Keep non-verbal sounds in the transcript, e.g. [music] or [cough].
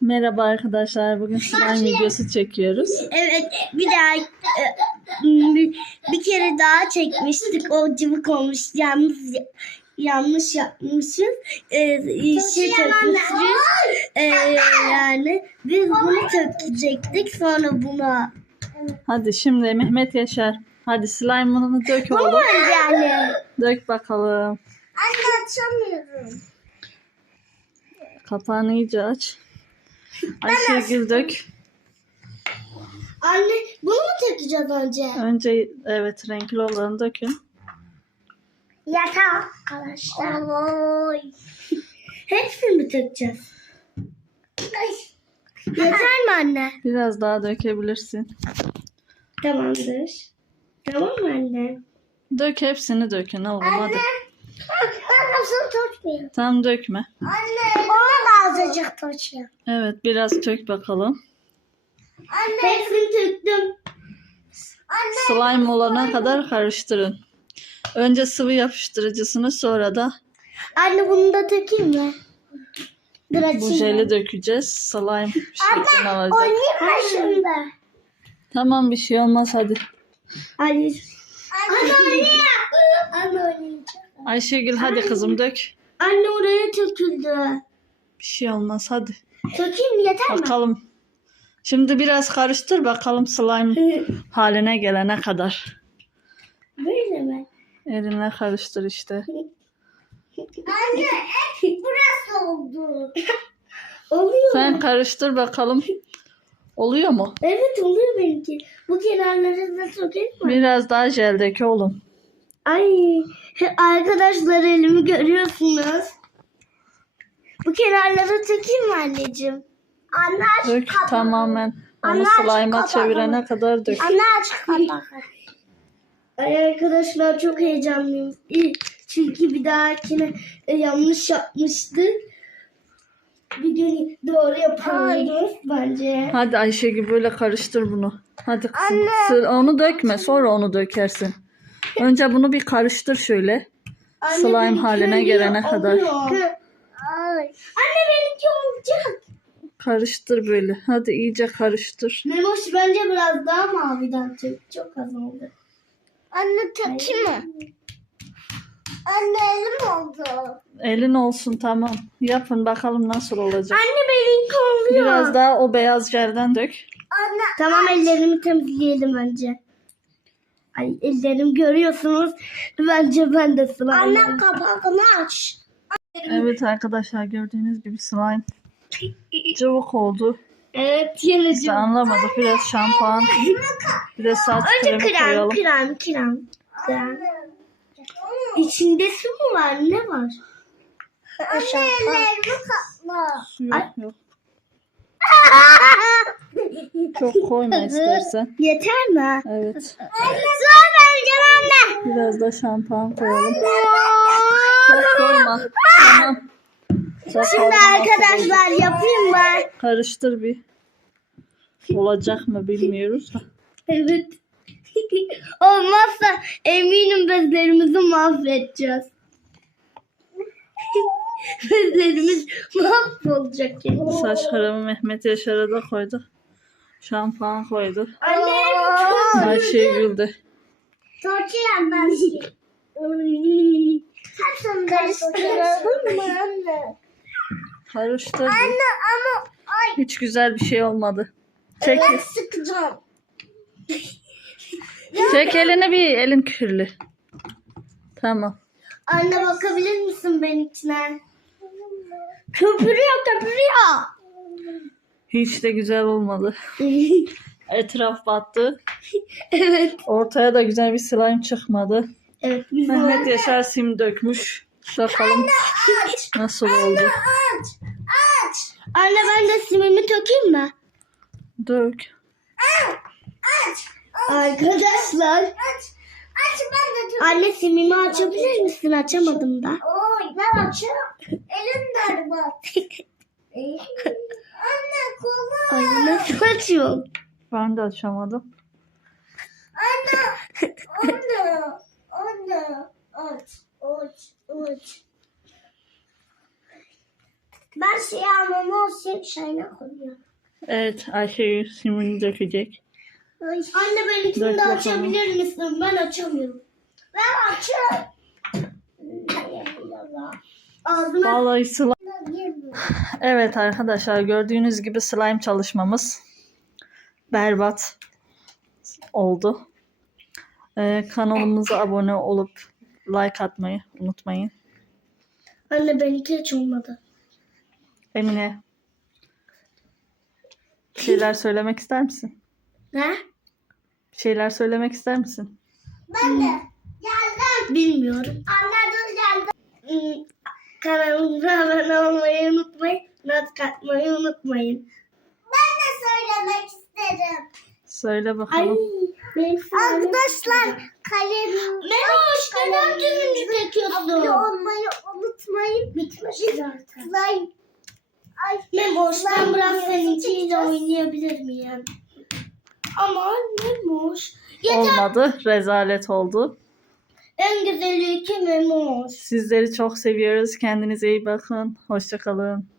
Merhaba arkadaşlar. Bugün slime videosu çekiyoruz. Evet bir daha e, bir, bir kere daha çekmiştik. O cıvık olmuş. Yalnız yanlış yapmışız. Ee, şey takmışız. Ee, yani biz bunu takacaktık sonra buna. Hadi şimdi Mehmet Yaşar. Hadi slime'ını dök oğlum. yani? Dök bakalım. Anne açamıyorum. Kapağını iyice aç. Ayşegül dök. Anne bunu mu takacağız önce? Önce evet renkli olanı dökün. Yatak arkadaşlar. Oy. Hepsini mi takacağız? Yeter mi anne? Biraz daha dökebilirsin. Tamamdır. Tamam mı anne? Dök hepsini dökün oğlum hadi. Ben nasıl tutmayayım? Tam dökme. Anne. Azıcık tutayım. Evet biraz dök bakalım. Anne. Hepsini töktüm. Anne. Slime olana kadar karıştırın. Önce sıvı yapıştırıcısını sonra da Anne bunu da takayım mı? Dur açayım. bu jeli dökeceğiz. Slime şeklini alacak. Oynayayım mı şimdi? Tamam bir şey olmaz hadi. Hayır. Anne oynayacağım. Anne oynayacağım. Ayşegül hadi kızım dök. Anne oraya töküldü. Bir şey olmaz hadi. Tökeyim mi yeter mi? Bakalım. Şimdi biraz karıştır bakalım slime haline gelene kadar. Böyle mi? Elinle karıştır işte. Anne burası oldu. Oluyor. Sen karıştır bakalım. Oluyor mu? Evet oluyor benimki. Bu kenarları da sokayım mı? Biraz daha jel dök oğlum. Ay arkadaşlar elimi görüyorsunuz. Kenarları takayım mı anneciğim? Anne aç Dök tamamen. Onu Anne, slime'a kapağı. çevirene kadar dök. Anne aç kapağı. Ay arkadaşlar çok heyecanlıyım. İyi, Çünkü bir dahakine e, yanlış yapmıştık. Bir gün doğru yapıyoruz bence. Hadi Ayşegül böyle karıştır bunu. Hadi kızım. Sı- Onu dökme sonra onu dökersin. Önce bunu bir karıştır şöyle. Anne, Slime haline oluyor, gelene kadar. oluyor. Anne benimki olacak. Karıştır böyle. Hadi iyice karıştır. Memoş bence biraz daha maviden tök. Çok az oldu. Anne takayım mı? Anne elim oldu. Elin olsun tamam. Yapın bakalım nasıl olacak. Anne benimki oluyor. Biraz daha o beyaz jelden dök. Anne, tamam ellerimi temizleyelim önce. Ay ellerim görüyorsunuz. Bence ben de slime Anne kapağını aç. Evet arkadaşlar gördüğünüz gibi slime [laughs] cıvık oldu. Evet yine Biz de anlamadık. Biraz şampuan, bir de saç Önce kremi krem, koyalım. krem, krem, krem. İçinde su mu var? Ne var? Su yok, yok. [laughs] Çok koyma istersen. Yeter mi? Evet. Su vereceğim anne. Biraz da şampuan koyalım. Çok koyma. Tamam. Şimdi arkadaşlar yapayım ben. Karıştır bir. Olacak mı bilmiyoruz. Evet. [laughs] Olmazsa eminim bezlerimizi mahvedeceğiz. [laughs] Bezlerimiz mahvolacak yani. Saç kremi Mehmet Yaşar'a da koydu. Şampuan koydu. Anne. Ayşegül de. Torçayan ben. Karıştıralım [laughs] mı anne? Karıştır. bir. ama ay Hiç güzel bir şey olmadı. Çek, ben sıkacağım. [laughs] çek elini bir elin kirli. Tamam. Anne bakabilir misin benimkine? Köpürüyor köpürüyor. Hiç de güzel olmadı. [laughs] Etraf battı. evet. Ortaya da güzel bir slime çıkmadı. Evet. Mehmet Yaşar sim dökmüş. Bakalım nasıl oldu. Aç. Aç. Anne ben de simimi tökeyim mi? Dök. Aç. Arkadaşlar. Aç. Aç ben de Anne simimi açabilir misin? Açamadım da. Oy ben açarım. Elim darbe. [laughs] Anne kolum. Ay nasıl açıyorsun? Ben de açamadım. Anne. Anne. Şey almam olsun şeyine koyuyorum. Evet Ayşe simini dökecek. Anne benimkini Dök de bakalım. açabilir misin? Ben açamıyorum. Ben açıyorum. Ağzına Vallahi slime. Evet arkadaşlar gördüğünüz gibi slime çalışmamız berbat oldu. Ee, kanalımıza abone olup like atmayı unutmayın. Anne benimki hiç olmadı. Emine bir şeyler söylemek ister misin? Ne? Bir şeyler söylemek ister misin? Ben de. Geldim. Bilmiyorum. Dur geldim. Kanalımıza abone olmayı unutmayın. Not katmayı unutmayın. Ben de söylemek isterim. Söyle Ay, bakalım. Arkadaşlar kalem... Memoş neden turuncu tekiyorsun? Abone olmayı unutmayın. Bitmiş zaten. Slime. Ay, Memoş ben biraz seninkiyle oynayabilir miyim? Ama Memoş. Yeter. Olmadı. Rezalet oldu. En güzeli iki Memoş. Sizleri çok seviyoruz. Kendinize iyi bakın. Hoşçakalın.